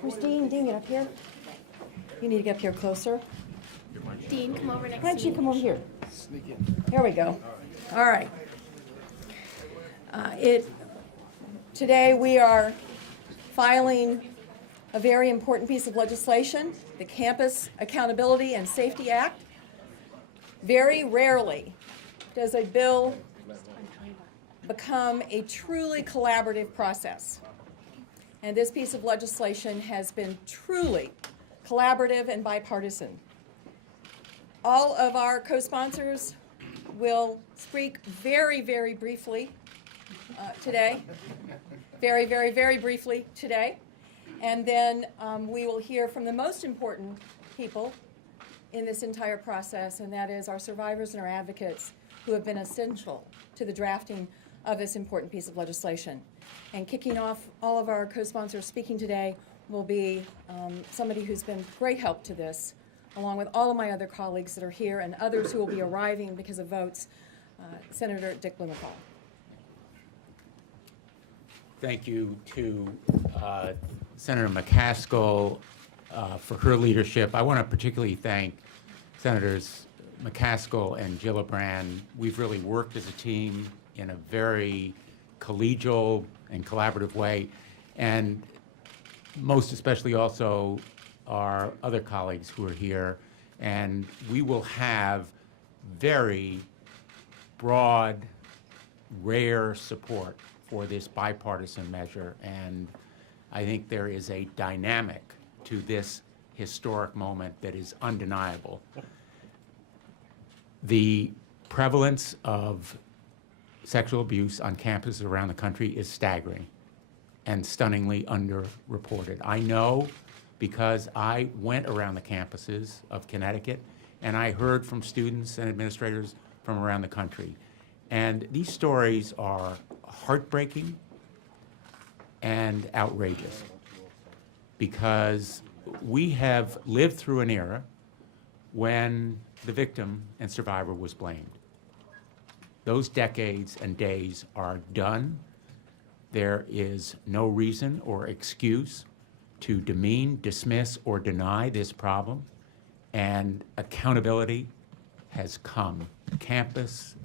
Where's Dean? Dean, get up here. You need to get up here closer. Dean, come over next Why don't to you me. come over here? Here we go. All right. Today we are filing a very important piece of legislation, the Campus Accountability and Safety Act. Very rarely does a bill become a truly collaborative process. And this piece of legislation has been truly collaborative and bipartisan. All of our co-sponsors will speak very, very briefly today. Very, very, very briefly today. And then we will hear from the most important people in this entire process, and that is our survivors and our advocates who have been essential to the drafting of this important piece of legislation. And kicking off all of our co-sponsors speaking today will be somebody who's been great help to this, along with all of my other colleagues that are here and others who will be arriving because of votes, Senator Dick Blumenthal. Thank you to Senator McCaskill for her leadership. I want to particularly thank Senators McCaskill and Gillibrand. We've really worked as a team in a very collegial and collaborative way, and most especially also our other colleagues who are here. And we will have very broad, rare support for this bipartisan measure, and I think there is a dynamic to this historic moment that is undeniable. The prevalence of sexual abuse on campuses around the country is staggering and stunningly underreported. I know because I went around the campuses of Connecticut and I heard from students and administrators from around the country. And these stories are heartbreaking and outrageous because we have lived through an era when the victim and survivor was blamed. Those decades and days are done. There is no reason or excuse to demean, dismiss, or deny this problem, and accountability has come. Campuses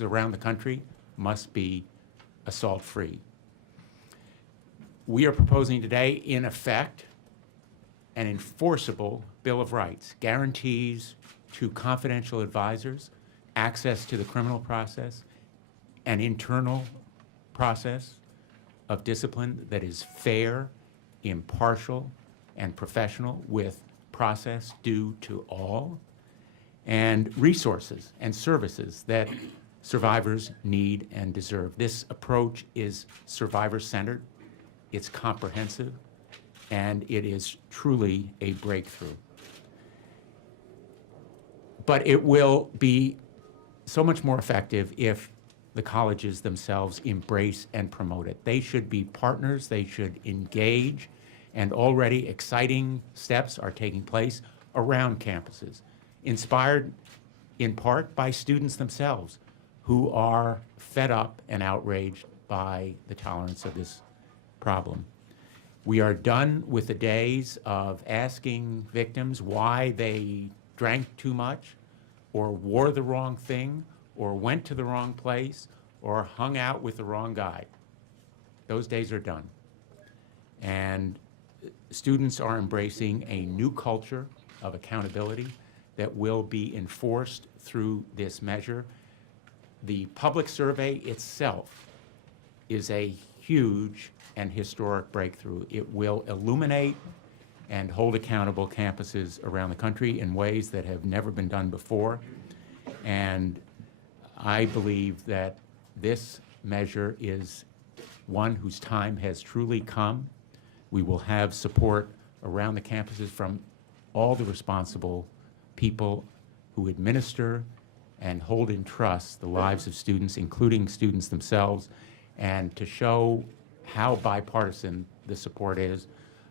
around the country must be assault-free. We are proposing today, in effect, an enforceable Bill of Rights, guarantees to confidential advisors access to the criminal process, an internal process of discipline that is fair, impartial, and professional, with process due to all, and resources and services that survivors need and deserve. This approach is survivor-centered, it's comprehensive, and it is truly a breakthrough. But it will be so much more effective if the colleges themselves embrace and promote it. They should be partners, they should engage, and already exciting steps are taking place around campuses, inspired in part by students themselves who are fed up and outraged by the tolerance of this problem. We are done with the days of asking victims why they drank too much, or wore the wrong thing, or went to the wrong place, or hung out with the wrong guy. Those days are done. And students are embracing a new culture of accountability that will be enforced through this measure. The public survey itself is a huge and historic breakthrough. It will illuminate and hold accountable campuses around the country in ways that have never been done before. And I believe that this measure is one whose time has truly come. We will have support around the campuses from all the responsible people who administer and hold in trust the lives of students, including students themselves. And to show how bipartisan the support is,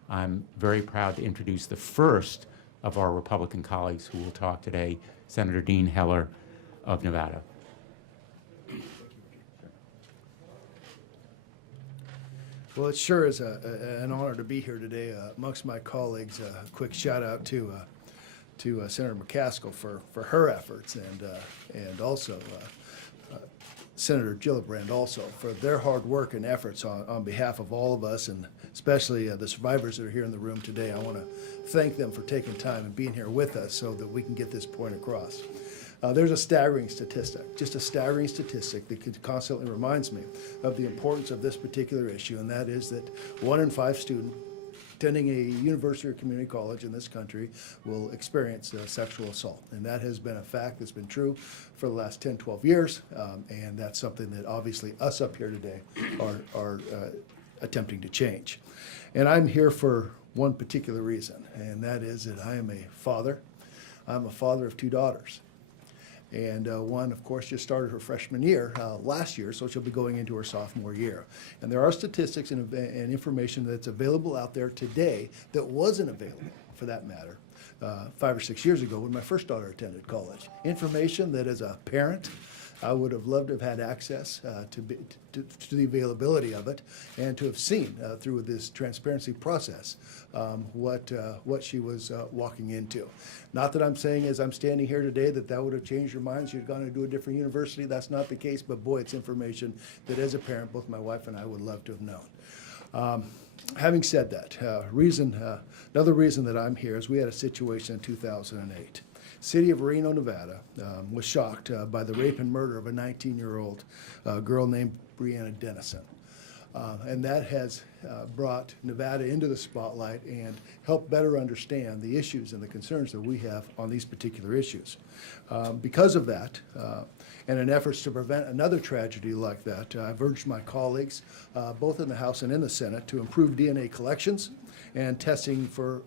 I'm very proud to introduce the first of our Republican colleagues who will talk today, Senator Dean Heller of Nevada. Well, it sure is an honor to be here today amongst my colleagues. A quick shout out to Senator McCaskill for her efforts, and also Senator Gillibrand also for their hard work and efforts on behalf of all of us, and especially the survivors that are here in the room today. I want to thank them for taking time and being here with us so that we can get this point across. There's a staggering statistic, just a staggering statistic that constantly reminds me of the importance of this particular issue, and that is that 1 in 5 students attending a university or community college in this country will experience sexual assault. And that has been a fact that's been true for the last 10, 12 years, and that's something that obviously us up here today are attempting to change. And I'm here for one particular reason, and that is that I am a father. I'm a father of 2 daughters. And one, of course, just started her freshman year last year, so she'll be going into her sophomore year. And there are statistics and information that's available out there today that wasn't available, for that matter, 5 or 6 years ago when my first daughter attended college. Information that as a parent, I would have loved to have had access to the availability of it, and to have seen through this transparency process what she was walking into. Not that I'm saying as I'm standing here today that would have changed your mind, she'd gone to do a different university. That's not the case, but boy, it's information that as a parent, both my wife and I would love to have known. Having said that, another reason that I'm here is we had a situation in 2008. City of Reno, Nevada, was shocked by the rape and murder of a 19-year-old girl named Breonna Dennison. And that has brought Nevada into the spotlight and helped better understand the issues and the concerns that we have on these particular issues. Because of that, and in efforts to prevent another tragedy like that, I've urged my colleagues, both in the House and in the Senate, to improve DNA collections and testing for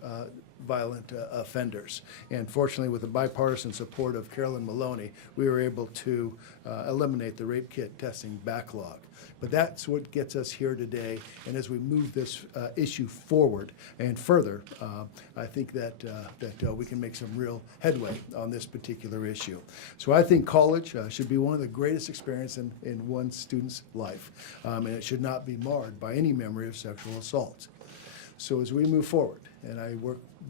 violent offenders. And fortunately, with the bipartisan support of Carolyn Maloney, we were able to eliminate the rape kit testing backlog. But that's what gets us here today. And as we move this issue forward and further, I think that we can make some real headway on this particular issue. So I think college should be one of the greatest experiences in one student's life, and it should not be marred by any memory of sexual assault. So as we move forward, and I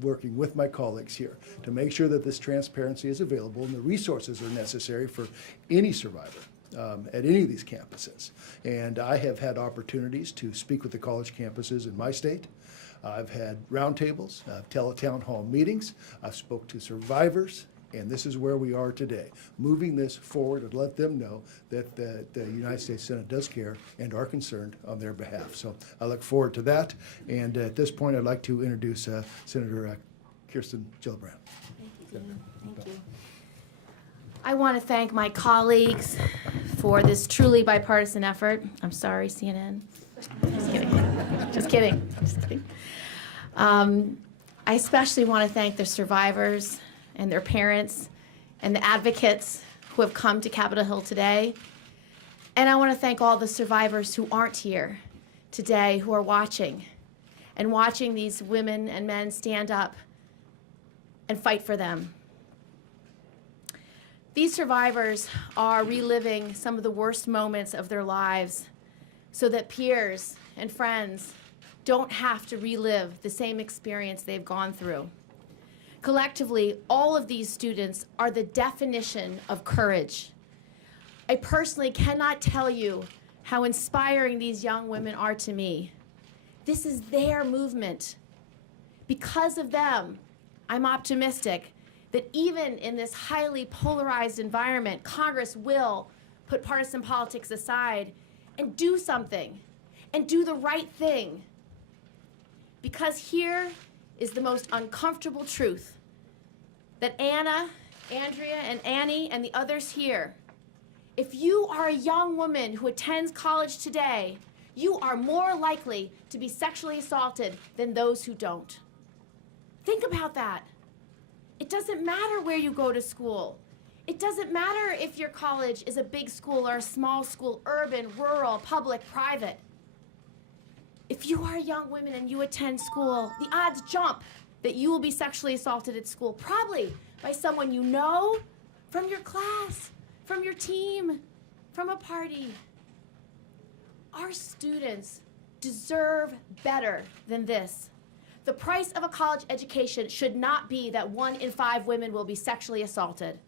working with my colleagues here to make sure that this transparency is available and the resources are necessary for any survivor at any of these campuses. And I have had opportunities to speak with the college campuses in my state. I've had roundtables, town hall meetings. I've spoke to survivors. And this is where we are today, moving this forward and let them know that the United States Senate does care and are concerned on their behalf. So I look forward to that. And at this point, I'd like to introduce Senator Kirsten Gillibrand. Thank you, Dean. Thank you. I want to thank my colleagues for this truly bipartisan effort. I'm sorry, CNN. Just kidding. Just kidding. Just kidding. I especially want to thank the survivors and their parents and the advocates who have come to Capitol Hill today. And I want to thank all the survivors who aren't here today, who are watching these women and men stand up and fight for them. These survivors are reliving some of the worst moments of their lives so that peers and friends don't have to relive the same experience they've gone through. Collectively, all of these students are the definition of courage. I personally cannot tell you how inspiring these young women are to me. This is their movement. Because of them, I'm optimistic that even in this highly polarized environment, Congress will put partisan politics aside and do something and do the right thing. Because here is the most uncomfortable truth that Anna, Andrea, and Annie, and the others here, if you are a young woman who attends college today, you are more likely to be sexually assaulted than those who don't. Think about that. It doesn't matter where you go to school. It doesn't matter if your college is a big school or a small school, urban, rural, public, private. If you are a young woman and you attend school, the odds jump that you will be sexually assaulted at school, probably by someone you know, from your class, from your team, from a party. Our students deserve better than this. The price of a college education should not be that 1 in 5 women will be sexually assaulted.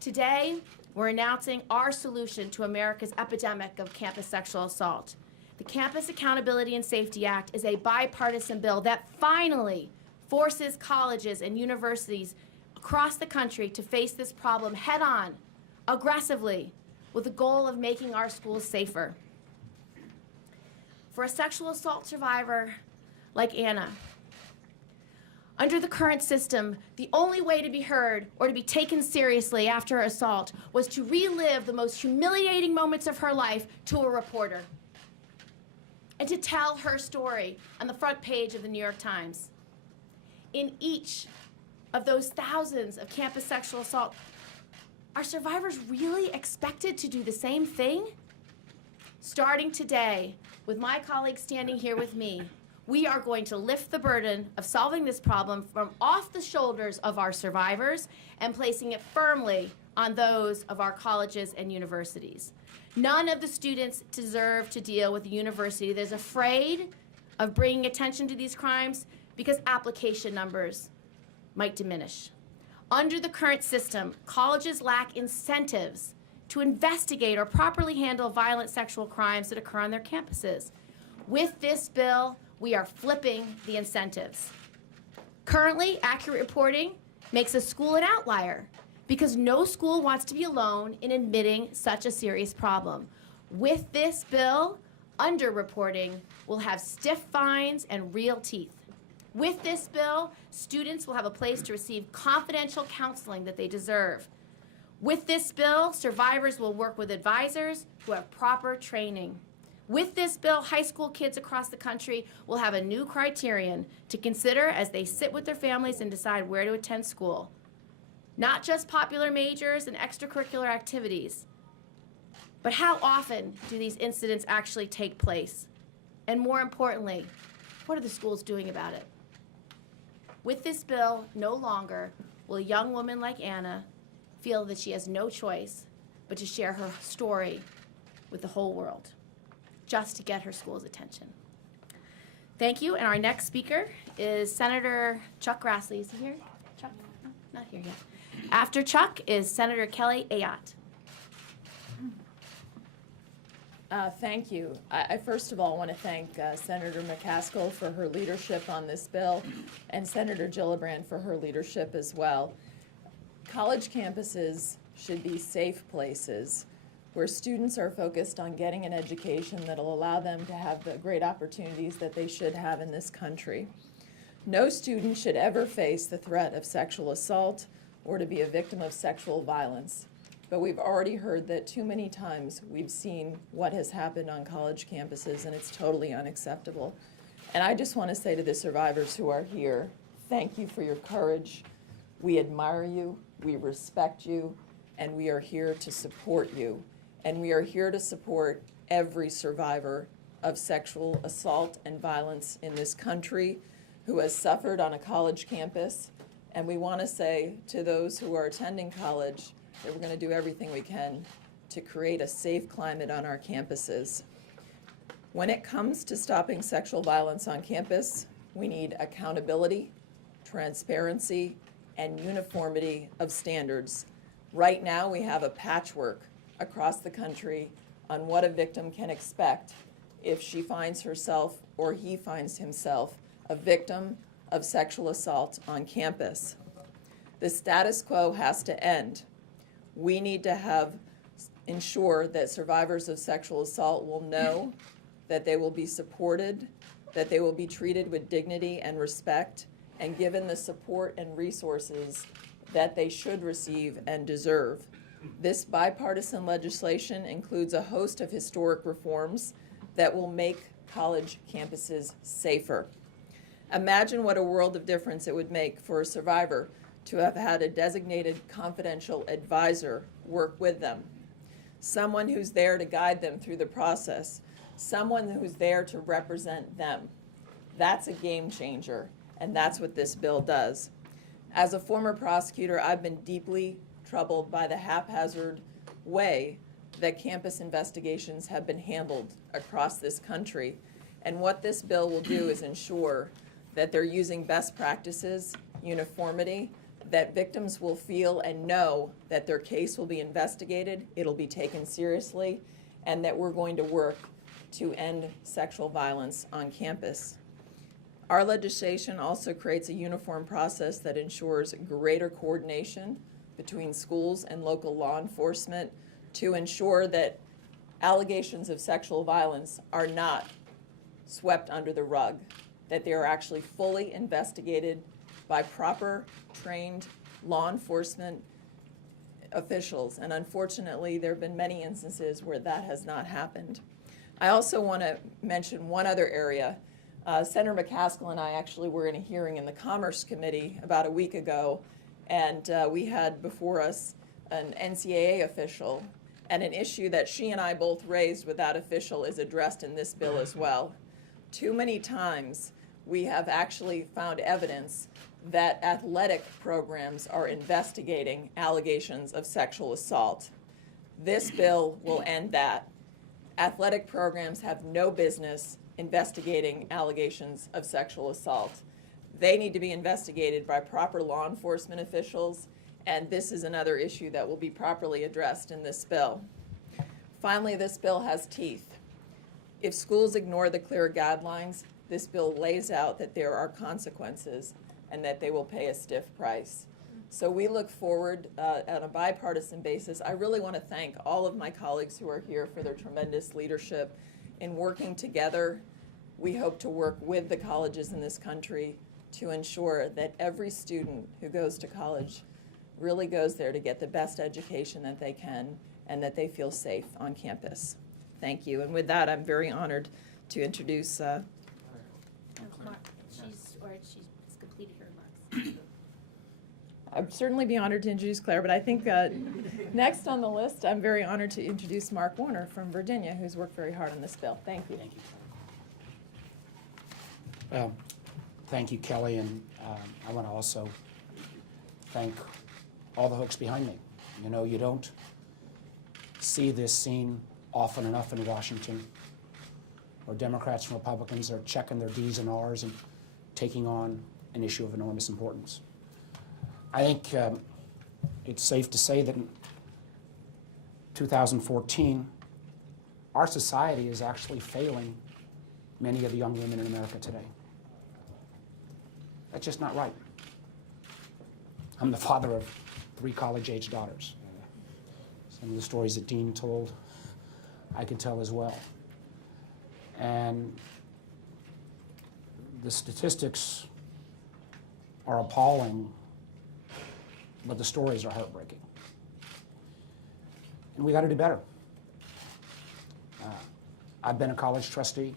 Today, we're announcing our solution to America's epidemic of campus sexual assault. The Campus Accountability and Safety Act is a bipartisan bill that finally forces colleges and universities across the country to face this problem head-on, aggressively, with the goal of making our schools safer. For a sexual assault survivor like Anna, under the current system, the only way to be heard or to be taken seriously after her assault was to relive the most humiliating moments of her life to a reporter and to tell her story on the front page of the New York Times. In each of those thousands of campus sexual assault, are survivors really expected to do the same thing? Starting today, with my colleagues standing here with me, we are going to lift the burden of solving this problem from off the shoulders of our survivors and placing it firmly on those of our colleges and universities. None of the students deserve to deal with a university that is afraid of bringing attention to these crimes because application numbers might diminish. Under the current system, colleges lack incentives to investigate or properly handle violent sexual crimes that occur on their campuses. With this bill, we are flipping the incentives. Currently, accurate reporting makes a school an outlier because no school wants to be alone in admitting such a serious problem. With this bill, underreporting will have stiff fines and real teeth. With this bill, students will have a place to receive confidential counseling that they deserve. With this bill, survivors will work with advisors who have proper training. With this bill, high school kids across the country will have a new criterion to consider as they sit with their families and decide where to attend school. Not just popular majors and extracurricular activities, but how often do these incidents actually take place? And more importantly, what are the schools doing about it? With this bill, no longer will a young woman like Anna feel that she has no choice but to share her story with the whole world, just to get her school's attention. Thank you, and our next speaker is Senator Chuck Grassley. Is he here? Chuck? No, not here yet. After Chuck is Senator Kelly Ayotte. Thank you. I first of all want to thank Senator McCaskill for her leadership on this bill and Senator Gillibrand for her leadership as well. College campuses should be safe places where students are focused on getting an education that will allow them to have the great opportunities that they should have in this country. No student should ever face the threat of sexual assault or to be a victim of sexual violence. But we've already heard that too many times we've seen what has happened on college campuses, and it's totally unacceptable. And I just want to say to the survivors who are here, thank you for your courage. We admire you, we respect you, and we are here to support you. And we are here to support every survivor of sexual assault and violence in this country who has suffered on a college campus. And we want to say to those who are attending college that we're going to do everything we can to create a safe climate on our campuses. When it comes to stopping sexual violence on campus, we need accountability, transparency, and uniformity of standards. Right now, we have a patchwork across the country on what a victim can expect if she finds herself or he finds himself a victim of sexual assault on campus. The status quo has to end. We need to ensure that survivors of sexual assault will know that they will be supported, that they will be treated with dignity and respect, and given the support and resources that they should receive and deserve. This bipartisan legislation includes a host of historic reforms that will make college campuses safer. Imagine what a world of difference it would make for a survivor to have had a designated confidential advisor work with them, someone who's there to guide them through the process, someone who's there to represent them. That's a game changer, and that's what this bill does. As a former prosecutor, I've been deeply troubled by the haphazard way that campus investigations have been handled across this country. And what this bill will do is ensure that they're using best practices, uniformity, that victims will feel and know that their case will be investigated, it'll be taken seriously, and that we're going to work to end sexual violence on campus. Our legislation also creates a uniform process that ensures greater coordination between schools and local law enforcement to ensure that allegations of sexual violence are not swept under the rug, that they are actually fully investigated by proper trained law enforcement officials. And unfortunately, there have been many instances where that has not happened. I also want to mention one other area. Senator McCaskill and I actually were in a hearing in the Commerce Committee about a week ago, and we had before us an NCAA official, and an issue that she and I both raised with that official is addressed in this bill as well. Too many times we have actually found evidence that athletic programs are investigating allegations of sexual assault. This bill will end that. Athletic programs have no business investigating allegations of sexual assault. They need to be investigated by proper law enforcement officials, and this is another issue that will be properly addressed in this bill. Finally, this bill has teeth. If schools ignore the clear guidelines, this bill lays out that there are consequences and that they will pay a stiff price. So we look forward on a bipartisan basis. I really want to thank all of my colleagues who are here for their tremendous leadership in working together. We hope to work with the colleges in this country to ensure that every student who goes to college really goes there to get the best education that they can and that they feel safe on campus. Thank you. And with that, I'm very honored to introduce Mark, she's completed her remarks. I'd certainly be honored to introduce Claire, but I think next on the list, I'm very honored to introduce Mark Warner from Virginia, who's worked very hard on this bill. Thank you. Thank you. Well, thank you, Kelly, and I want to also thank all the Hooks behind me. You know, you don't see this scene often enough in Washington, where Democrats and Republicans are checking their D's and R's and taking on an issue of enormous importance. I think it's safe to say that in 2014, our society is actually failing many of the young women in America today. That's just not right. I'm the father of 3 college-age daughters. Some of the stories that Dean told, I could tell as well. And the statistics are appalling, but the stories are heartbreaking. And we got to do better. I've been a college trustee.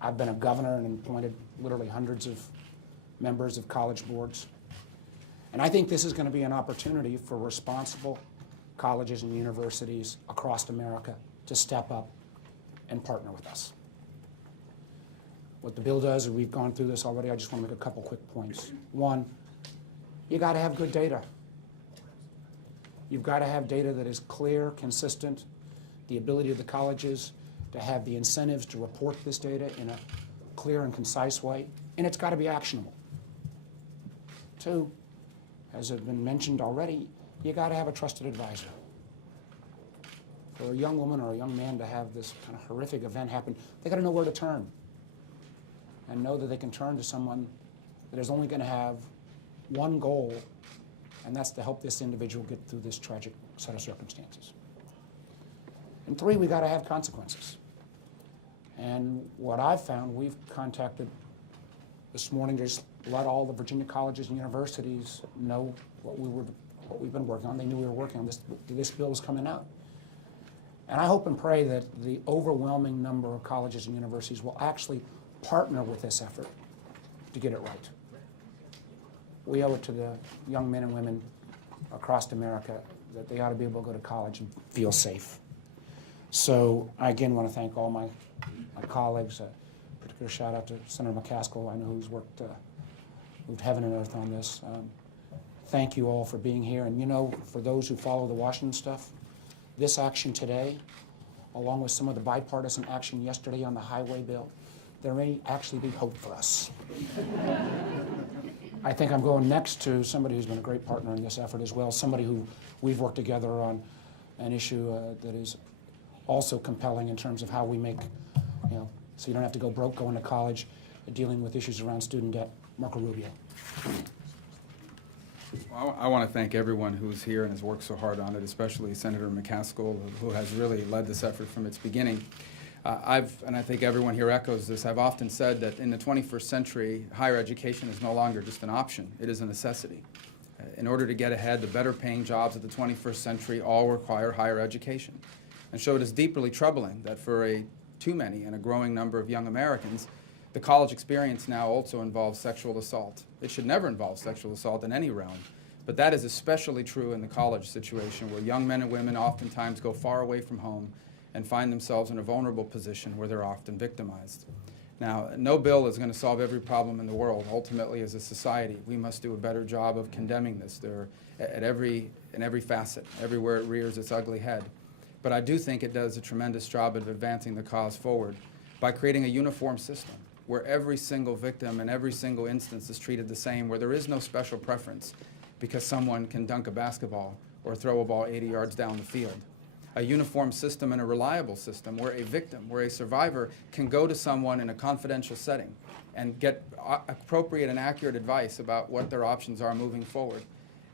I've been a governor and appointed literally hundreds of members of college boards. And I think this is going to be an opportunity for responsible colleges and universities across America to step up and partner with us. What the bill does, and we've gone through this already, I just want to make a couple quick points. One, you got to have good data. You've got to have data that is clear, consistent, the ability of the colleges to have the incentives to report this data in a clear and concise way, and it's got to be actionable. 2, as has been mentioned already, you got to have a trusted advisor. For a young woman or a young man to have this kind of horrific event happen, they got to know where to turn and know that they can turn to someone that is only going to have one goal, and that's to help this individual get through this tragic set of circumstances. And 3, we got to have consequences. And what I've found, we've contacted this morning to just let all the Virginia colleges and universities know what we've been working on. They knew we were working on this. This bill is coming out. And I hope and pray that the overwhelming number of colleges and universities will actually partner with this effort to get it right. We owe it to the young men and women across America that they ought to be able to go to college and feel safe. So I again want to thank all my colleagues. Particular shout out to Senator McCaskill, I know who's worked, moved heaven and earth on this. Thank you all for being here. And you know, for those who follow the Washington stuff, this action today, along with some of the bipartisan action yesterday on the highway bill, there may actually be hope for us. I think I'm going next to somebody who's been a great partner in this effort as well, somebody who we've worked together on an issue that is also compelling in terms of how we make, so you don't have to go broke going to college, dealing with issues around student debt. Marco Rubio. Well, I want to thank everyone who's here and has worked so hard on it, especially Senator McCaskill, who has really led this effort from its beginning. And I think everyone here echoes this, I've often said that in the 21st century, higher education is no longer just an option, it is a necessity. In order to get ahead, the better paying jobs of the 21st century all require higher education. And so it is deeply troubling that for too many and a growing number of young Americans, the college experience now also involves sexual assault. It should never involve sexual assault in any realm, but that is especially true in the college situation where young men and women oftentimes go far away from home and find themselves in a vulnerable position where they're often victimized. Now, no bill is going to solve every problem in the world. Ultimately, as a society, we must do a better job of condemning this in every facet, everywhere it rears its ugly head. But I do think it does a tremendous job of advancing the cause forward by creating a uniform system where every single victim and every single instance is treated the same, where there is no special preference because someone can dunk a basketball or throw a ball 80 yards down the field. A uniform system and a reliable system where a victim, where a survivor can go to someone in a confidential setting and get appropriate and accurate advice about what their options are moving forward.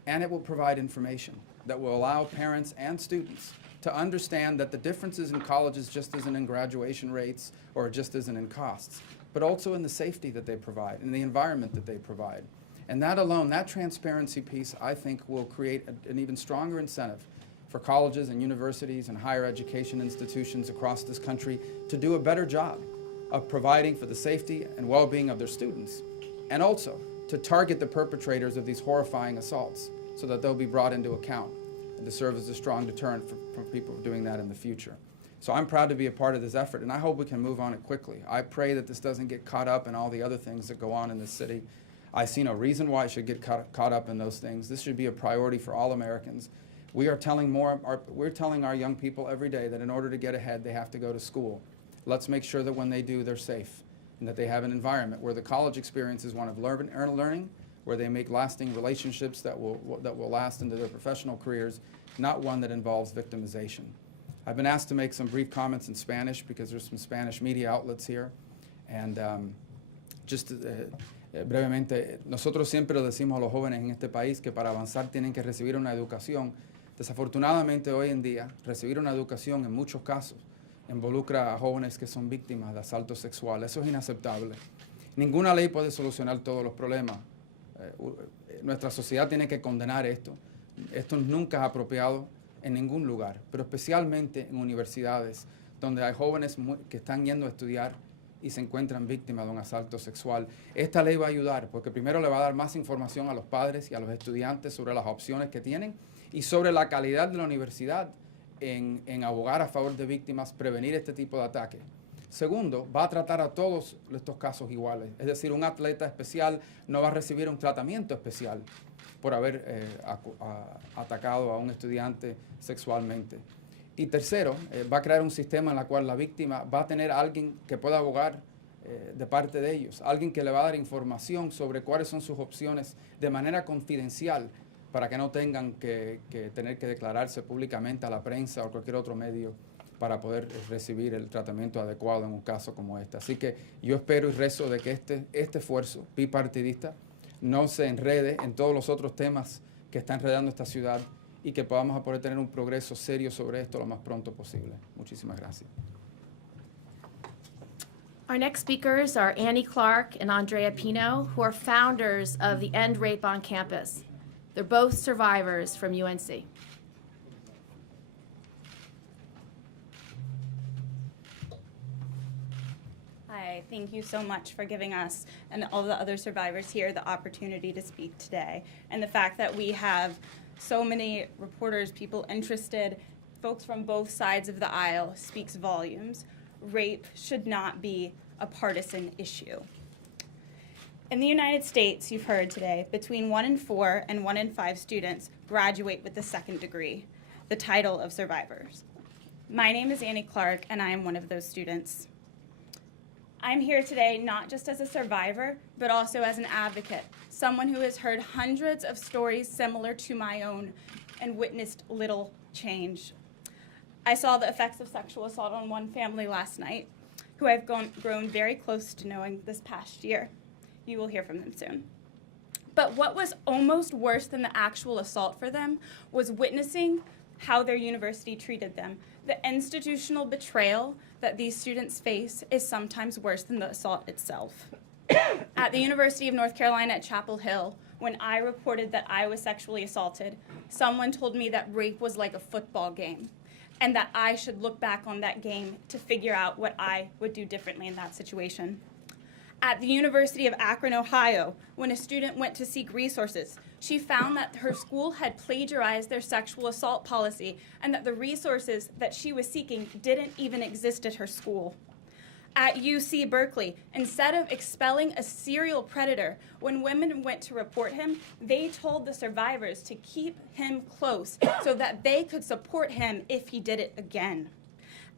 And it will provide information that will allow parents and students to understand that the differences in colleges just isn't in graduation rates or just isn't in costs, but also in the safety that they provide, in the environment that they provide. And that alone, that transparency piece, I think, will create an even stronger incentive for colleges and universities and higher education institutions across this country to do a better job of providing for the safety and well-being of their students, and also to target the perpetrators of these horrifying assaults so that they'll be brought into account and to serve as a strong deterrent for people doing that in the future. So I'm proud to be a part of this effort, and I hope we can move on it quickly. I pray that this doesn't get caught up in all the other things that go on in this city. I see no reason why it should get caught up in those things. This should be a priority for all Americans. We're telling our young people every day that in order to get ahead, they have to go to school. Let's make sure that when they do, they're safe and that they have an environment where the college experience is one of learning, where they make lasting relationships that will last into their professional careers, not one that involves victimization. I've been asked to make some brief comments in Spanish because there's some Spanish media outlets here. And brevemente, nosotros siempre le decimos a los jóvenes en este país que para avanzar tienen que recibir una educación. Desafortunadamente hoy en día, recibir una educación en muchos casos involucra a jóvenes que son víctimas de asaltos sexuales. Eso es inaceptable. Ninguna ley puede solucionar todos los problemas. Nuestra sociedad tiene que condenar esto. Esto nunca es apropiado en ningún lugar, pero especialmente en universidades, donde hay jóvenes que están yendo a estudiar y se encuentran víctimas de un asalto sexual. Esta ley va a ayudar porque primero le va a dar más información a los padres y a los estudiantes sobre las opciones que tienen y sobre la calidad de la universidad en abogar a favor de víctimas, prevenir este tipo de ataques. Segundo, va a tratar a todos estos casos iguales. Es decir, un atleta especial no va a recibir un tratamiento especial por haber atacado a un estudiante sexualmente. Y tercero, va a crear un sistema en el cual la víctima va a tener a alguien que pueda abogar de parte de ellos, alguien que le va a dar información sobre cuáles son sus opciones de manera confidencial para que no tengan que tener que declararse públicamente a la prensa o cualquier otro medio para poder recibir el tratamiento adecuado en un caso como este. Así que yo espero y rezo de que este esfuerzo bipartidista no se enrede en todos los otros temas que está enredando esta ciudad y que podamos poder tener un progreso serio sobre esto lo más pronto posible. Muchísimas gracias. Our next speakers are Annie Clark and Andrea Pino, who are founders of the End Rape on Campus. They're both survivors from UNC. Hi, thank you so much for giving us and all the other survivors here the opportunity to speak today. And the fact that we have so many reporters, people interested, folks from both sides of the aisle speaks volumes. Rape should not be a partisan issue. In the United States, you've heard today, between 1 in 4 and 1 in 5 students graduate with the second degree, the title of survivors. My name is Annie Clark, and I am one of those students. I'm here today not just as a survivor, but also as an advocate, someone who has heard hundreds of stories similar to my own and witnessed little change. I saw the effects of sexual assault on one family last night, who I've grown very close to knowing this past year. You will hear from them soon. But what was almost worse than the actual assault for them was witnessing how their university treated them. The institutional betrayal that these students face is sometimes worse than the assault itself. At the University of North Carolina at Chapel Hill, when I reported that I was sexually assaulted, someone told me that rape was like a football game, and that I should look back on that game to figure out what I would do differently in that situation. At the University of Akron, Ohio, when a student went to seek resources, she found that her school had plagiarized their sexual assault policy and that the resources that she was seeking didn't even exist at her school. At UC Berkeley, instead of expelling a serial predator, when women went to report him, they told the survivors to keep him close so that they could support him if he did it again.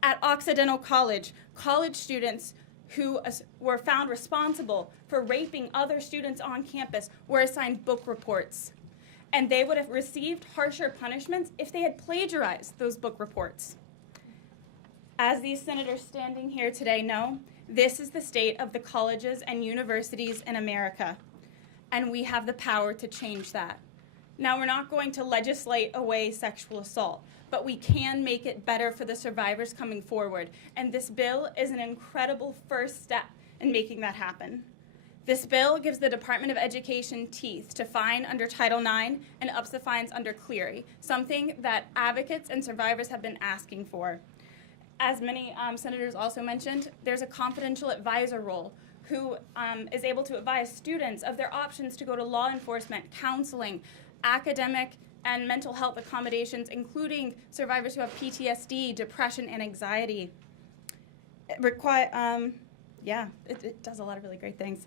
At Occidental College, college students who were found responsible for raping other students on campus were assigned book reports, and they would have received harsher punishments if they had plagiarized those book reports. As these senators standing here today know, this is the state of the colleges and universities in America, and we have the power to change that. Now, we're not going to legislate away sexual assault, but we can make it better for the survivors coming forward, and this bill is an incredible first step in making that happen. This bill gives the Department of Education teeth to fine under Title IX and ups the fines under Clery, something that advocates and survivors have been asking for. As many senators also mentioned, there's a confidential advisor role who is able to advise students of their options to go to law enforcement, counseling, academic, and mental health accommodations, including survivors who have PTSD, depression, and anxiety. It does a lot of really great things.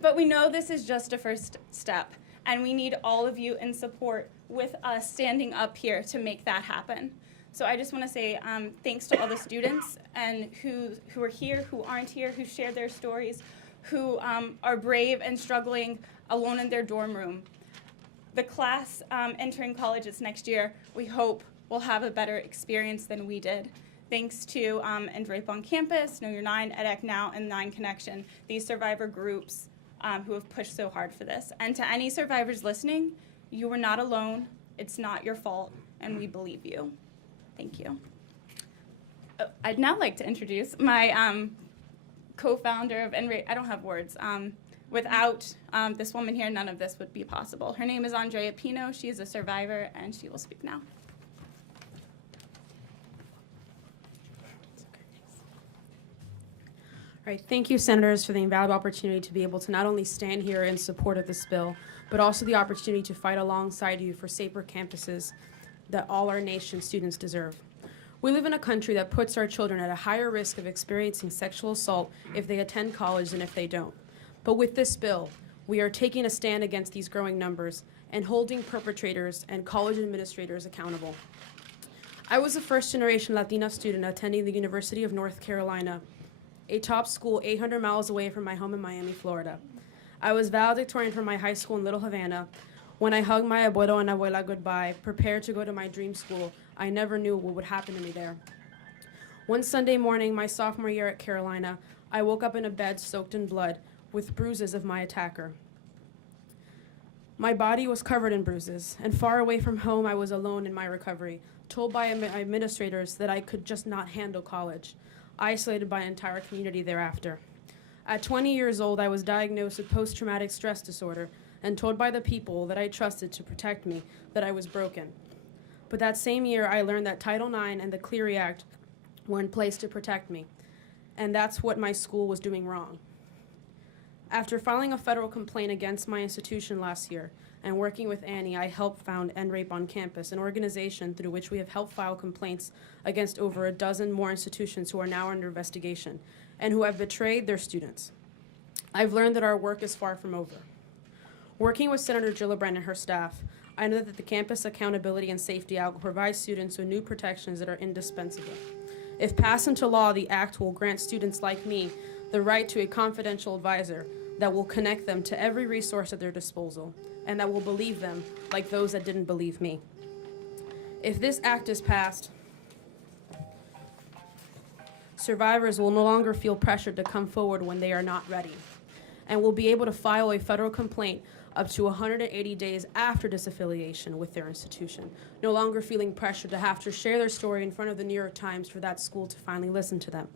But we know this is just a first step, and we need all of you in support with us standing up here to make that happen. So I just want to say thanks to all the students and who are here, who aren't here, who shared their stories, who are brave and struggling alone in their dorm room. The class entering colleges next year, we hope, will have a better experience than we did. Thanks to End Rape on Campus, Know Your Nine, EdX Now, and Nine Connection, these survivor groups who have pushed so hard for this. And to any survivors listening, you were not alone, it's not your fault, and we believe you. Thank you. I'd now like to introduce my co-founder of End Rape. I don't have words. Without this woman here, none of this would be possible. Her name is Andrea Pino. She is a survivor, and she will speak now. All right, thank you, Senators, for the invaluable opportunity to be able to not only stand here in support of this bill, but also the opportunity to fight alongside you for safer campuses that all our nation's students deserve. We live in a country that puts our children at a higher risk of experiencing sexual assault if they attend college than if they don't. But with this bill, we are taking a stand against these growing numbers and holding perpetrators and college administrators accountable. I was a first-generation Latina student attending the University of North Carolina, a top school 800 miles away from my home in Miami, Florida. I was valedictorian from my high school in Little Havana. When I hugged my abuelo and abuela goodbye, prepared to go to my dream school, I never knew what would happen to me there. One Sunday morning, my sophomore year at Carolina, I woke up in a bed soaked in blood, with bruises of my attacker. My body was covered in bruises, and far away from home, I was alone in my recovery, told by administrators that I could just not handle college, isolated by an entire community thereafter. At 20 years old, I was diagnosed with post-traumatic stress disorder and told by the people that I trusted to protect me that I was broken. But that same year, I learned that Title IX and the Clery Act were in place to protect me, and that's what my school was doing wrong. After filing a federal complaint against my institution last year and working with Annie, I helped found End Rape on Campus, an organization through which we have helped file complaints against over a dozen more institutions who are now under investigation and who have betrayed their students. I've learned that our work is far from over. Working with Senator Gillibrand and her staff, I know that the Campus Accountability and Safety Act will provide students with new protections that are indispensable. If passed into law, the act will grant students like me the right to a confidential advisor that will connect them to every resource at their disposal and that will believe them like those that didn't believe me. If this act is passed, survivors will no longer feel pressured to come forward when they are not ready and will be able to file a federal complaint up to 180 days after disaffiliation with their institution, no longer feeling pressured to have to share their story in front of the New York Times for that school to finally listen to them.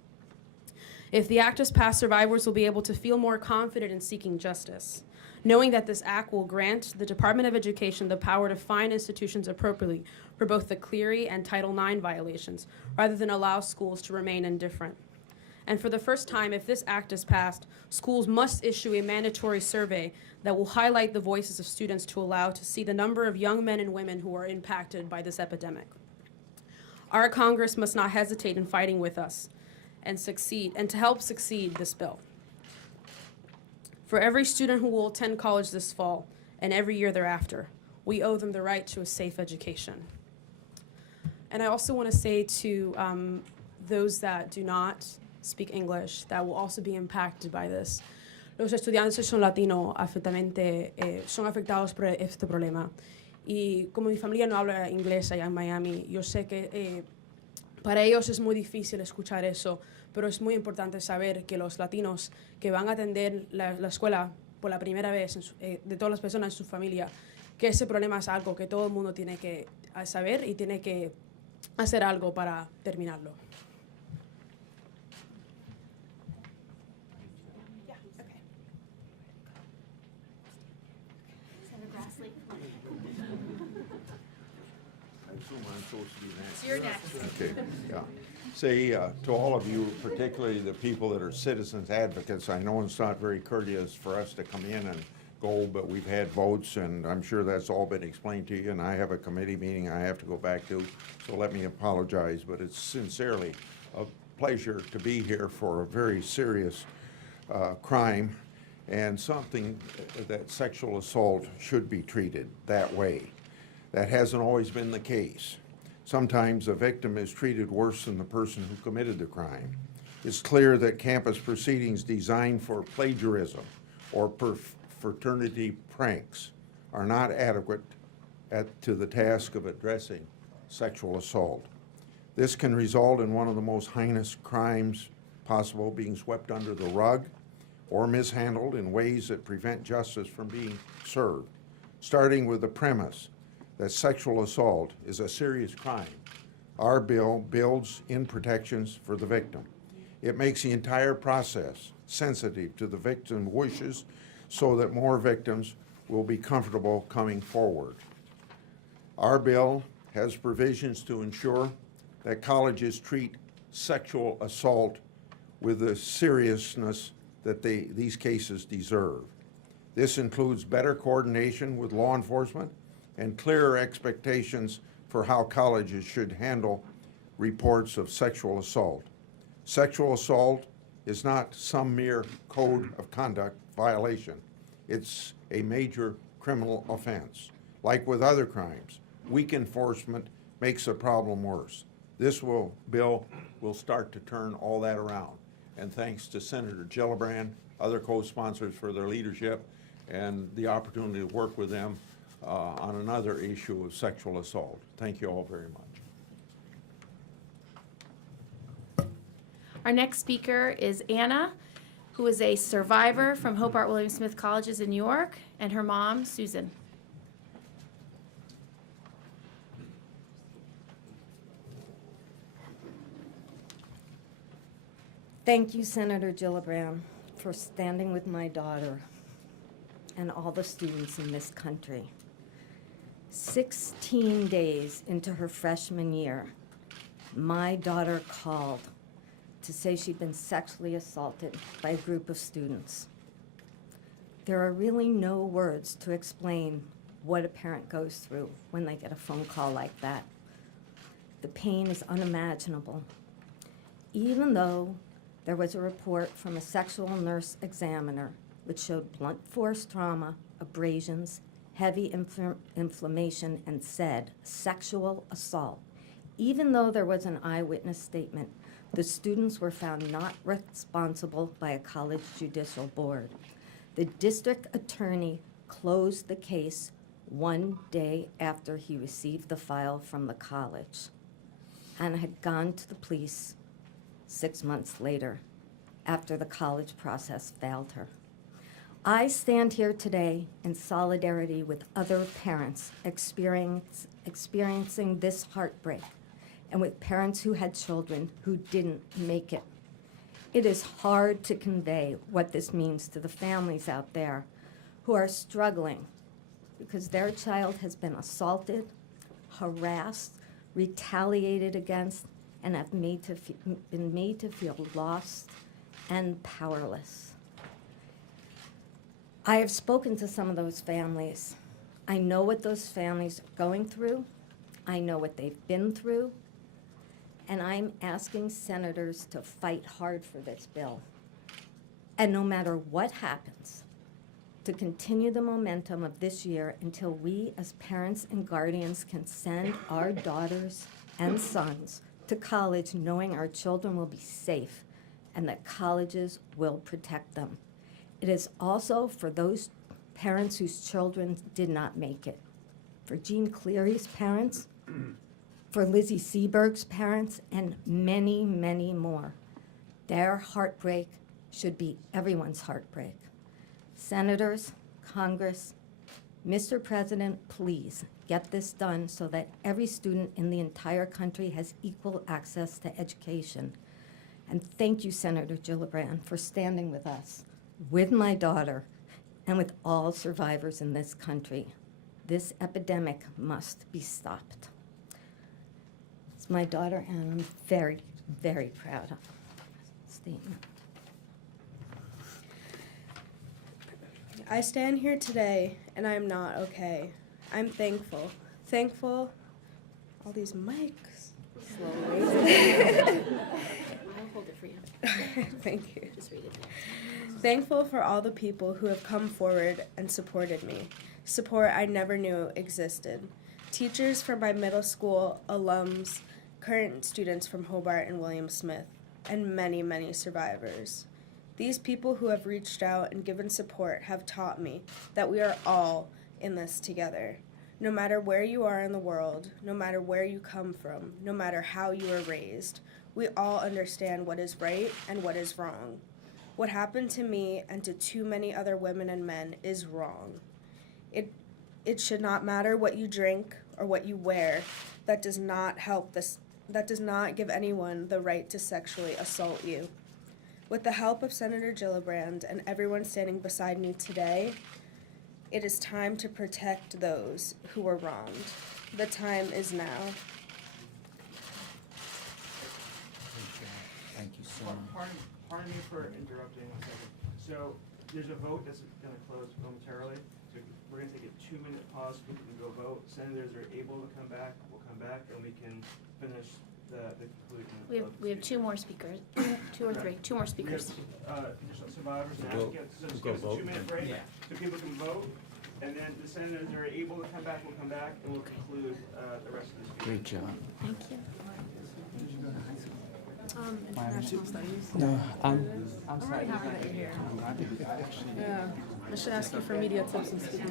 If the act is passed, survivors will be able to feel more confident in seeking justice, knowing that this act will grant the Department of Education the power to fine institutions appropriately for both the Clery and Title IX violations, rather than allow schools to remain indifferent. And for the first time, if this act is passed, schools must issue a mandatory survey that will highlight the voices of students to allow to see the number of young men and women who are impacted by this epidemic. Our Congress must not hesitate in fighting with us and succeed, and to help succeed this bill. For every student who will attend college this fall and every year thereafter, we owe them the right to a safe education. And I also want to say to those that do not speak English that will also be impacted by this. Los estudiantes que son latinos son afectados por este problema. Y como mi familia no habla inglés allá en Miami, yo sé que para ellos es muy difícil escuchar eso, pero es muy importante saber que los latinos que van a atender la escuela por la primera vez, de todas las personas en su familia, que ese problema es algo que todo el mundo tiene que saber y tiene que hacer algo para terminarlo. I assume I'm supposed to be next. You're next. Okay, yeah. Say, to all of you, particularly the people that are citizens advocates, I know it's not very courteous for us to come in and go, but we've had votes, and I'm sure that's all been explained to you, and I have a committee meeting I have to go back to, so let me apologize, but it's sincerely a pleasure to be here for a very serious crime and something that sexual assault should be treated that way. That hasn't always been the case. Sometimes the victim is treated worse than the person who committed the crime. It's clear that campus proceedings designed for plagiarism or fraternity pranks are not adequate to the task of addressing sexual assault. This can result in one of the most heinous crimes possible being swept under the rug or mishandled in ways that prevent justice from being served, starting with the premise that sexual assault is a serious crime. Our bill builds in protections for the victim. It makes the entire process sensitive to the victim's wishes so that more victims will be comfortable coming forward. Our bill has provisions to ensure that colleges treat sexual assault with the seriousness that these cases deserve. This includes better coordination with law enforcement and clearer expectations for how colleges should handle reports of sexual assault. Sexual assault is not some mere code of conduct violation. It's a major criminal offense. Like with other crimes, weak enforcement makes the problem worse. This bill will start to turn all that around. And thanks to Senator Gillibrand, other co-sponsors for their leadership, and the opportunity to work with them on another issue of sexual assault. Thank you all very much. Our next speaker is Anna, who is a survivor from Hope Art William Smith Colleges in New York, and her mom, Susan. Thank you, Senator Gillibrand, for standing with my daughter and all the students in this country. 16 days into her freshman year, my daughter called to say she'd been sexually assaulted by a group of students. There are really no words to explain what a parent goes through when they get a phone call like that. The pain is unimaginable. Even though there was a report from a sexual nurse examiner which showed blunt force trauma, abrasions, heavy inflammation, and said sexual assault. Even though there was an eyewitness statement The students were found not responsible by a college judicial board. The district attorney closed the case 1 day after he received the file from the college and had gone to the police 6 months later after the college process failed her. I stand here today in solidarity with other parents experiencing this heartbreak and with parents who had children who didn't make it. It is hard to convey what this means to the families out there who are struggling because their child has been assaulted, harassed, retaliated against, and have been made to feel lost and powerless. I have spoken to some of those families. I know what those families are going through. I know what they've been through. And I'm asking senators to fight hard for this bill. And no matter what happens, to continue the momentum of this year until we as parents and guardians can send our daughters and sons to college knowing our children will be safe and that colleges will protect them. It is also for those parents whose children did not make it. For Jean Cleary's parents, for Lizzie Seberg's parents, and many, many more. Their heartbreak should be everyone's heartbreak. Senators, Congress, Mr. President, please get this done so that every student in the entire country has equal access to education. And thank you, Senator Gillibrand, for standing with us, with my daughter, and with all survivors in this country. This epidemic must be stopped. It's my daughter, and I'm very, very proud of her statement. I stand here today and I'm not okay. I'm thankful. Thankful. All these mics. I'll hold it for you. Thank you. Just read it. Thankful for all the people who have come forward and supported me. Support I never knew existed. Teachers from my middle school, alums, current students from Hobart and William Smith, and many, many survivors. These people who have reached out and given support have taught me that we are all in this together. No matter where you are in the world, no matter where you come from, no matter how you were raised, we all understand what is right and what is wrong. What happened to me and to too many other women and men is wrong. It should not matter what you drink or what you wear. That does not give anyone the right to sexually assault you. With the help of Senator Gillibrand and everyone standing beside me today, it is time to protect those who were wronged. The time is now. Thank you so much. Pardon me for interrupting 1 second. So there's a vote that's going to close momentarily. So we're going to take a 2-minute pause. People can go vote. Senators are able to come back. We'll come back and we can finish the conclusion. We have two more speakers, 2 or 3, 2 more speakers. We have additional survivors and advocates. So just give us a 2-minute break so people can vote. And then the senators are able to come back, we'll come back, and we'll conclude the rest of the speakers. Great job. Thank you. International studies. No, I'm Already happy that you're here. Yeah, I should ask you for media tips and speaking.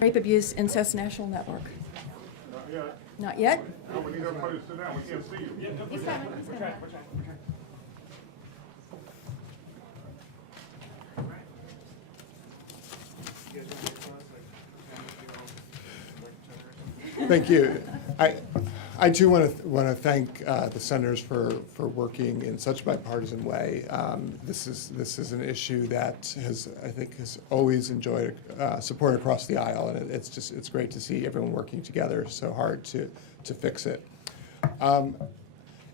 Rape, Abuse, Incest National Network. Not yet? No, we need everybody to sit down, we can't see you. He's coming. He's coming. Thank you. I too want to thank the senators for working in such a bipartisan way. This is an issue that I think has always enjoyed support across the aisle, and it's great to see everyone working together so hard to fix it. And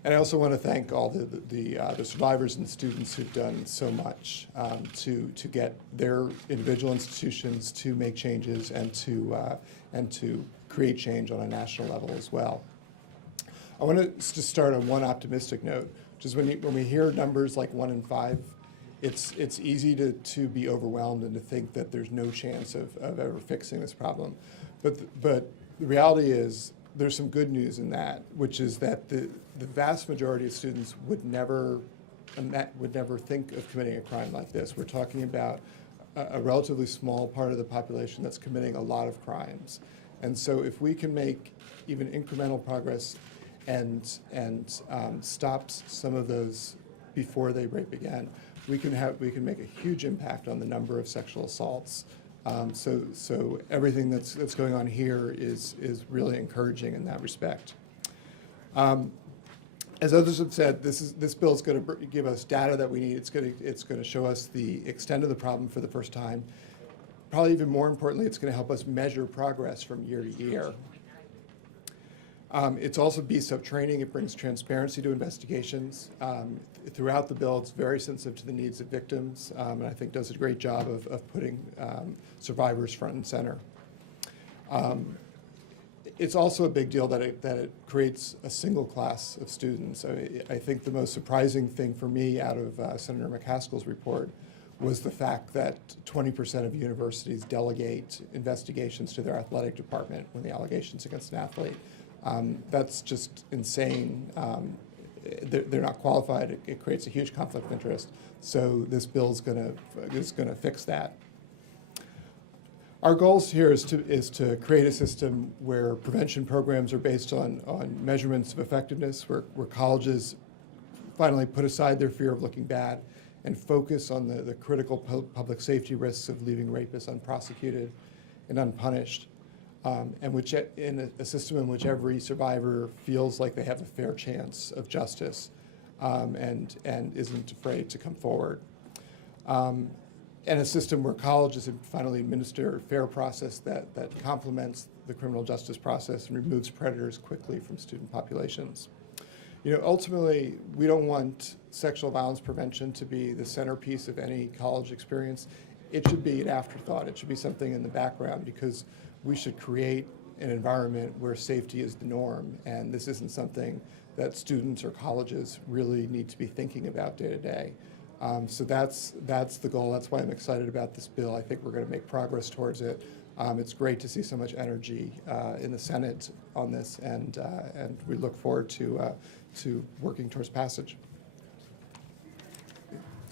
I also want to thank all the survivors and students who've done so much to get their individual institutions to make changes and to create change on a national level as well. I want to just start on one optimistic note, which is when we hear numbers like 1 in 5, it's easy to be overwhelmed and to think that there's no chance of ever fixing this problem. But the reality is there's some good news in that, which is that the vast majority of students would never think of committing a crime like this. We're talking about a relatively small part of the population that's committing a lot of crimes. And so if we can make even incremental progress and stops some of those before they rape again, we can make a huge impact on the number of sexual assaults. So everything that's going on here is really encouraging in that respect. As others have said, this bill is going to give us data that we need. It's going to show us the extent of the problem for the first time. Probably even more importantly, it's going to help us measure progress from year to year. It's also beefs up training. It brings transparency to investigations. Throughout the bill, it's very sensitive to the needs of victims, and I think does a great job of putting survivors front and center. It's also a big deal that it creates a single class of students. I think the most surprising thing for me out of Senator McCaskill's report was the fact that 20% of universities delegate investigations to their athletic department when the allegations against an athlete. That's just insane. They're not qualified. It creates a huge conflict of interest. So this bill is going to fix that. Our goals here is to create a system where prevention programs are based on measurements of effectiveness, where colleges finally put aside their fear of looking bad and focus on the critical public safety risks of leaving rapists unprosecuted and unpunished. And which in a system in which every survivor feels like they have a fair chance of justice and isn't afraid to come forward. And a system where colleges finally administer a fair process that complements the criminal justice process and removes predators quickly from student populations. You know, ultimately, we don't want sexual violence prevention to be the centerpiece of any college experience. It should be an afterthought. It should be something in the background, because we should create an environment where safety is the norm, and this isn't something that students or colleges really need to be thinking about day to day. So that's the goal. That's why I'm excited about this bill. I think we're going to make progress towards it. It's great to see so much energy in the Senate on this, and we look forward to working towards passage.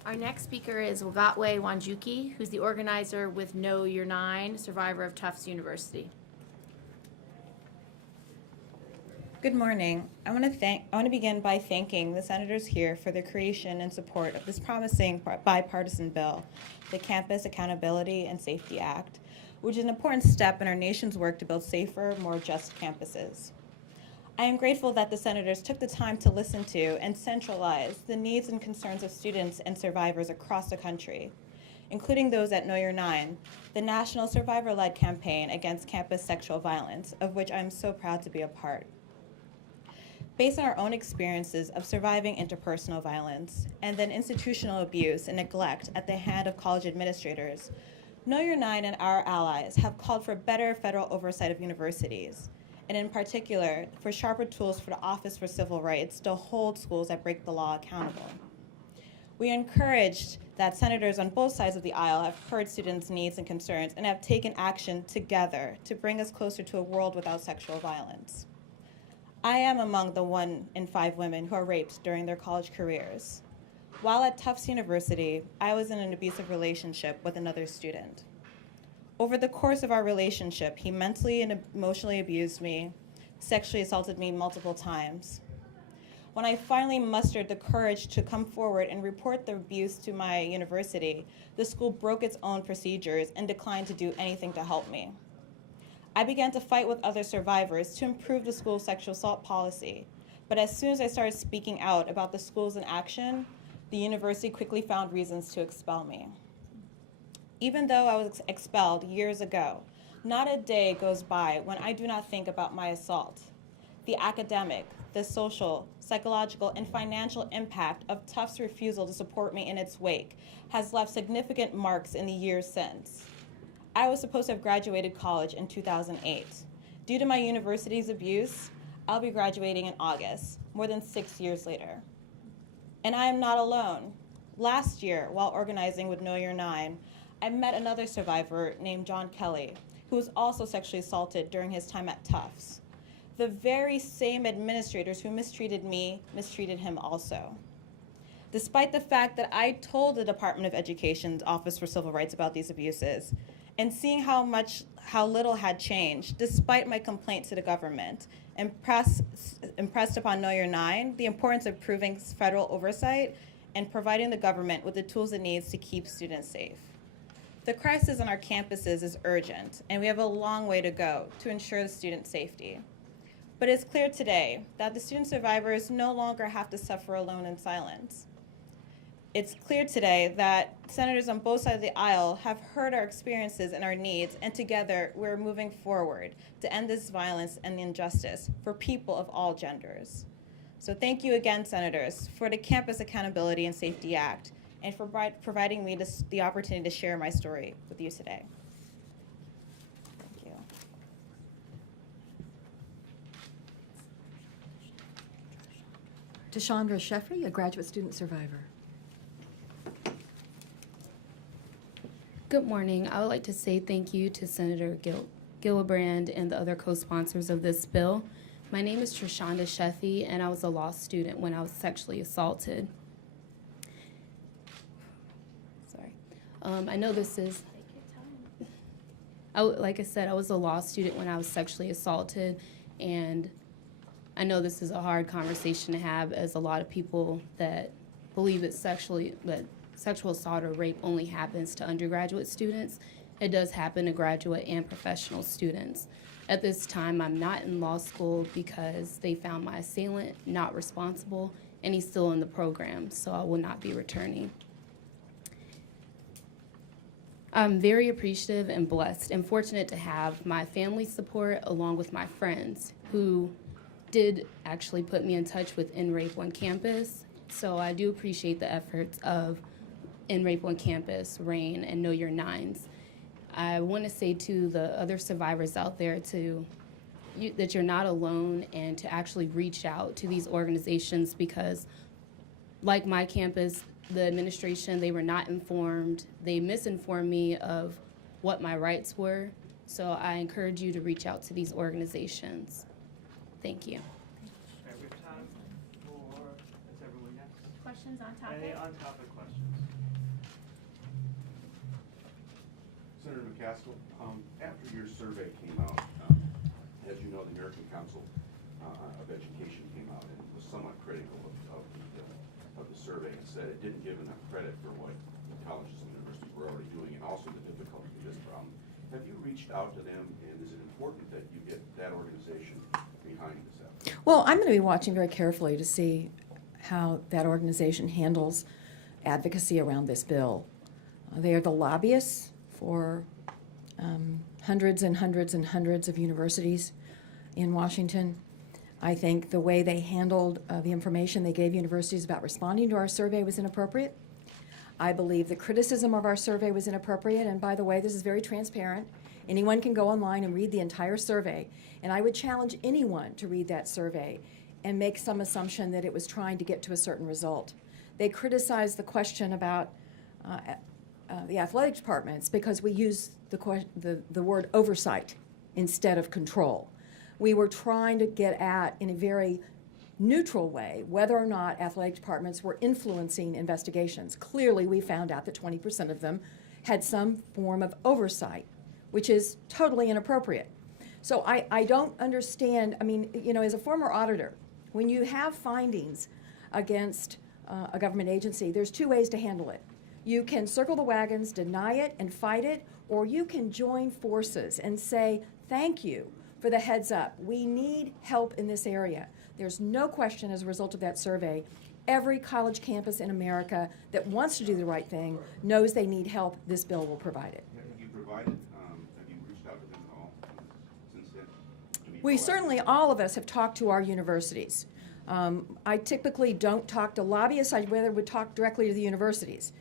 Our next speaker is Wagatwe Wanjuki, who's the organizer with Know Your Nine, survivor of Tufts University. Good morning. I want to begin by thanking the senators here for the creation and support of this promising bipartisan bill, the Campus Accountability and Safety Act, which is an important step in our nation's work to build safer, more just campuses. I am grateful that the senators took the time to listen to and centralize the needs and concerns of students and survivors across the country, including those at Know Your Nine, the national survivor-led campaign against campus sexual violence, of which I'm so proud to be a part. Based on our own experiences of surviving interpersonal violence and then institutional abuse and neglect at the hand of college administrators, Know Your Nine and our allies have called for better federal oversight of universities, and in particular, for sharper tools for the Office for Civil Rights to hold schools that break the law accountable. We are encouraged that senators on both sides of the aisle have heard students' needs and concerns and have taken action together to bring us closer to a world without sexual violence. I am among the 1 in 5 women who are raped during their college careers. While at Tufts University, I was in an abusive relationship with another student. Over the course of our relationship, he mentally and emotionally abused me, sexually assaulted me multiple times. When I finally mustered the courage to come forward and report the abuse to my university, the school broke its own procedures and declined to do anything to help me. I began to fight with other survivors to improve the school's sexual assault policy, but as soon as I started speaking out about the school's inaction, the university quickly found reasons to expel me. Even though I was expelled years ago, not a day goes by when I do not think about my assault. The academic, the social, psychological, and financial impact of Tufts' refusal to support me in its wake has left significant marks in the years since. I was supposed to have graduated college in 2008. Due to my university's abuse, I'll be graduating in August, more than 6 years later. And I am not alone. Last year, while organizing with Know Your Nine, I met another survivor named John Kelly, who was also sexually assaulted during his time at Tufts. the very same administrators who mistreated me mistreated him also. Despite the fact that I told the Department of Education's Office for Civil Rights about these abuses, and seeing how little had changed, despite my complaint to the government, impressed upon Know Your Nine the importance of proving federal oversight and providing the government with the tools it needs to keep students safe. The crisis on our campuses is urgent, and we have a long way to go to ensure the student safety. But it's clear today that the student survivors no longer have to suffer alone in silence. It's clear today that senators on both sides of the aisle have heard our experiences and our needs, and together we're moving forward to end this violence and injustice for people of all genders. So thank you again, senators, for the Campus Accountability and Safety Act and for providing me the opportunity to share my story with you today. Thank you. Tashandra Sheffrey, a graduate student survivor. Good morning. I would like to say thank you to Senator Gillibrand and the other co-sponsors of this bill. My name is Trishonda Sheffy, and I was a law student when I was sexually assaulted. Sorry. I know this is, like I said, I was a law student when I was sexually assaulted, and I know this is a hard conversation to have, as a lot of people that believe that sexual assault or rape only happens to undergraduate students. It does happen to graduate and professional students. At this time, I'm not in law school because they found my assailant not responsible, and he's still in the program, so I will not be returning. I'm very appreciative and blessed and fortunate to have my family's support along with my friends who did actually put me in touch with End Rape on Campus. So I do appreciate the efforts of End Rape on Campus, RAIN, and Know Your Nines. I want to say to the other survivors out there that you're not alone, and to actually reach out to these organizations, because like my campus, the administration, they were not informed. They misinformed me of what my rights were. So I encourage you to reach out to these organizations. Thank you. Okay, we have time for, is everyone next? Questions on topic? Any on-topic questions? Senator McCaskill, after your survey came out, as you know, the American Council of Education came out and was somewhat critical of the survey and said it didn't give enough credit for what colleges and universities were already doing, and also the difficulty of this problem. Have you reached out to them, and is it important that you get that organization behind this effort? Well, I'm going to be watching very carefully to see how that organization handles advocacy around this bill. They are the lobbyists for hundreds and hundreds and hundreds of universities in Washington. I think the way they handled the information they gave universities about responding to our survey was inappropriate. I believe the criticism of our survey was inappropriate, and by the way, this is very transparent. Anyone can go online and read the entire survey, and I would challenge anyone to read that survey and make some assumption that it was trying to get to a certain result. They criticized the question about the athletic departments because we use the word oversight instead of control. We were trying to get at, in a very neutral way, whether or not athletic departments were influencing investigations. Clearly, we found out that 20% of them had some form of oversight, which is totally inappropriate. So I don't understand, I mean, you know, as a former auditor, when you have findings against a government agency, there's two ways to handle it. You can circle the wagons, deny it, and fight it, or you can join forces and say, thank you for the heads up. We need help in this area. There's no question as a result of that survey, every college campus in America that wants to do the right thing knows they need help. This bill will provide it. Have you reached out to them at all since then? We certainly, all of us have talked to our universities. I typically don't talk to lobbyists. I rather would talk directly to the universities.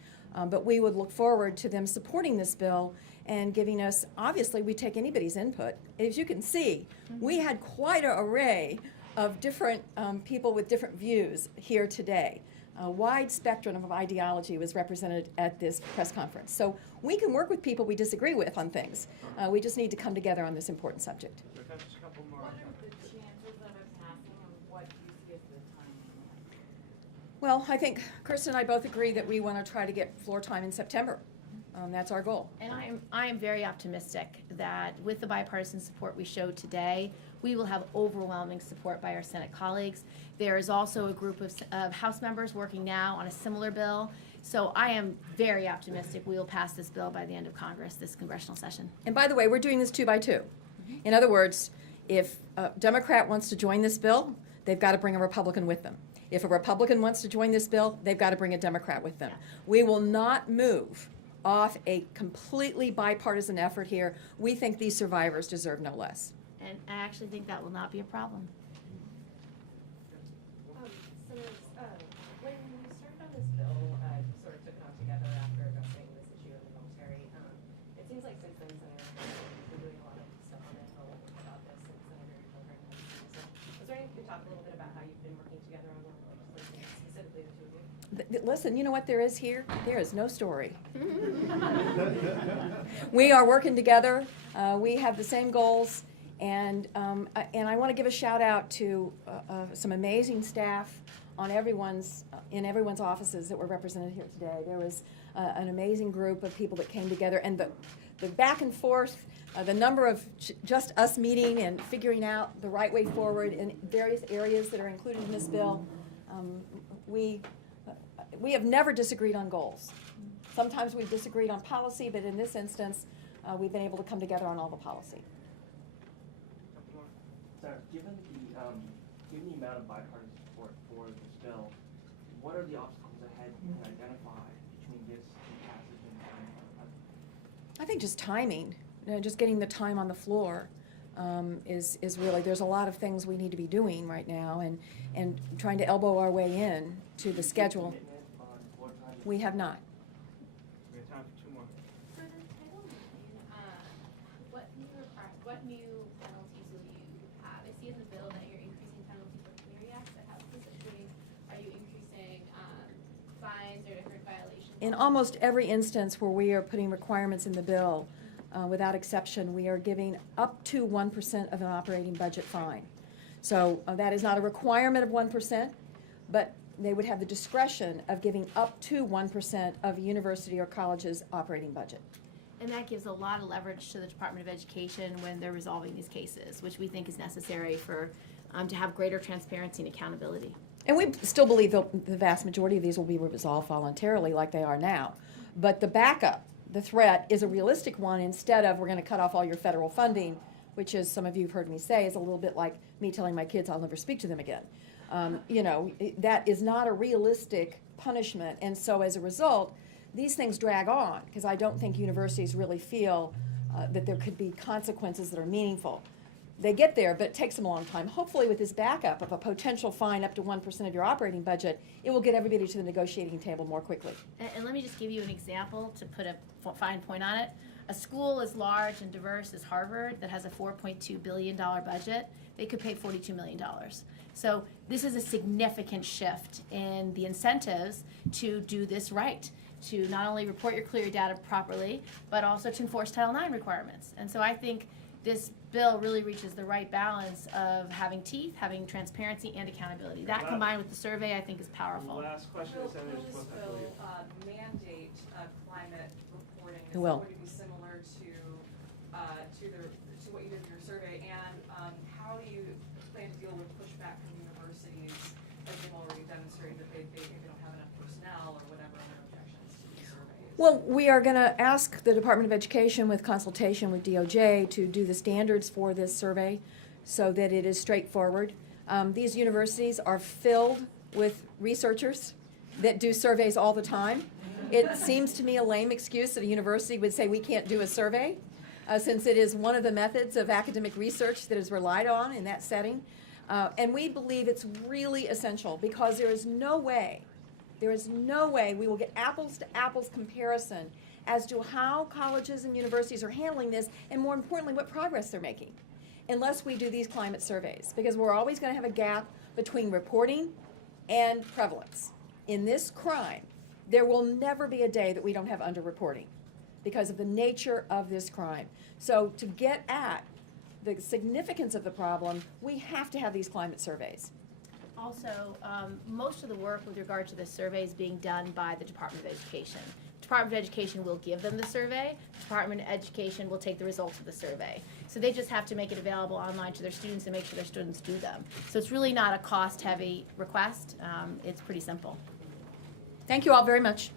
But we would look forward to them supporting this bill and giving us, obviously, we take anybody's input. As you can see, we had quite an array of different people with different views here today. A wide spectrum of ideology was represented at this press conference. So we can work with people we disagree with on things. We just need to come together on this important subject. Just a couple more. What are the chances Well, I think Kristen and I both agree that we want to try to get floor time in September. That's our goal. And I am very optimistic that with the bipartisan support we showed today, we will have overwhelming support by our Senate colleagues. There is also a group of House members working now on a similar bill. So I am very optimistic we will pass this bill by the end of Congress, this congressional session. And by the way, we're doing this 2 by 2. In other words, if a Democrat wants to join this bill, they've got to bring a Republican with them. If a Republican wants to join this bill, they've got to bring a Democrat with them. We will not move off a completely bipartisan effort here. We think these survivors deserve no less. And I actually think that will not be a problem. Senators, when you started on this bill, you sort of took it on together after addressing this issue of the military. It seems like since then, Senator, you've been doing a lot of stuff on the Hill about this, and Senator Kilgore has too. So, was there anything you could talk a little bit about how you've been working together on the legislation, specifically the two of you? Listen, you know what there is here? There is no story. We are working together. We have the same goals. And I want to give a shout out to some amazing staff on in everyone's offices that were represented here today. There was an amazing group of people that came together, and the back and forth, the number of just us meeting and figuring out the right way forward in various areas that are included in this bill. We have never disagreed on goals. Sometimes we've disagreed on policy, but in this instance, we've been able to come together on all the policy. Senator, given the amount of bipartisan support for this bill, what are the obstacles ahead you can identify between this and passage and time? I think just timing, just getting the time on the floor is really, there's a lot of things we need to be doing right now, and trying to elbow our way in to the schedule. We have not. We have time for 2 more. For the Title IX, what new penalties will you have? I see in the bill that you're increasing penalties for Clery Act, but how specifically are you increasing fines or different violations? In almost every instance where we are putting requirements in the bill, without exception, we are giving up to 1% of an operating budget fine. So that is not a requirement of 1%, but they would have the discretion of giving up to 1% of a university or college's operating budget. And that gives a lot of leverage to the Department of Education when they're resolving these cases, which we think is necessary for to have greater transparency and accountability. And we still believe the vast majority of these will be resolved voluntarily like they are now. But the backup, the threat, is a realistic one. Instead of, we're going to cut off all your federal funding, which, as some of you have heard me say, is a little bit like me telling my kids I'll never speak to them again. That is not a realistic punishment. And so as a result, these things drag on, because I don't think universities really feel that there could be consequences that are meaningful. They get there, but it takes them a long time. Hopefully with this backup of a potential fine up to 1% of your operating budget, it will get everybody to the negotiating table more quickly. And let me just give you an example to put a fine point on it. A school as large and diverse as Harvard that has a $4.2 billion budget, they could pay $42 million. So this is a significant shift in the incentives to do this right, to not only report your Clery data properly, but also to enforce Title IX requirements. And so I think this bill really reaches the right balance of having teeth, having transparency, and accountability. That combined with the survey, I think, is powerful. Last question, Senators. Will this bill mandate climate reporting? It will. Is it going to be similar to what you did in your survey? And how do you plan to deal with pushback from universities as they've already demonstrated that they don't have enough personnel or whatever other objections to these surveys? Well, we are going to ask the Department of Education, with consultation with DOJ, to do the standards for this survey so that it is straightforward. These universities are filled with researchers that do surveys all the time. It seems to me a lame excuse that a university would say we can't do a survey, since it is one of the methods of academic research that is relied on in that setting. And we believe it's really essential, because there is no way we will get apples to apples comparison as to how colleges and universities are handling this, and more importantly, what progress they're making, unless we do these climate surveys, because we're always going to have a gap between reporting and prevalence. In this crime, there will never be a day that we don't have underreporting because of the nature of this crime. So to get at the significance of the problem, we have to have these climate surveys. Also, most of the work with regard to this survey is being done by the Department of Education. Department of Education will give them the survey. Department of Education will take the results of the survey. So they just have to make it available online to their students and make sure their students do them. So it's really not a cost-heavy request. It's pretty simple. Thank you all very much.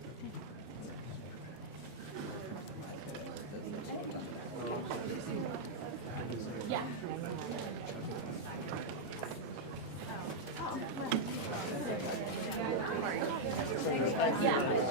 Yeah. Yeah.